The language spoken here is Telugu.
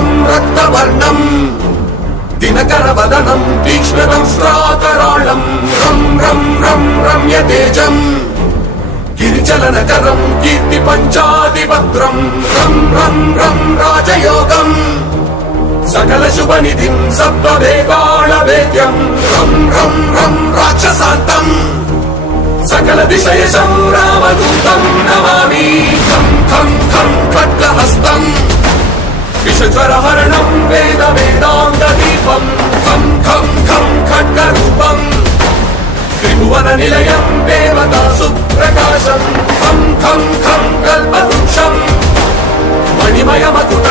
శుభ్రం రక్తవర్ణం దినకరవదనం తీక్ష్ణం శ్రాకరాళం రం రం రం రమ్యతేజం గిరిచలనకరం కీర్తి పంచాదిభద్రం రం రం రం రాజయోగం సకల శుభనిధిం సప్తవేగాళవేద్యం రం రం రం రాక్షసాంతం సకల విషయశం రామదూతం నమామి ఖం ఖం ఖం ఖడ్గహస్తం విషజ్వరహరణం వేద వేదాంగ దీపం ఖం ఖం ఖం ఖడ్గరూపం త్రిభువన నిలయం దేవతా సుప్రకాశం ఖం ఖం ఖం కల్పవృక్షం మణిమయమకుట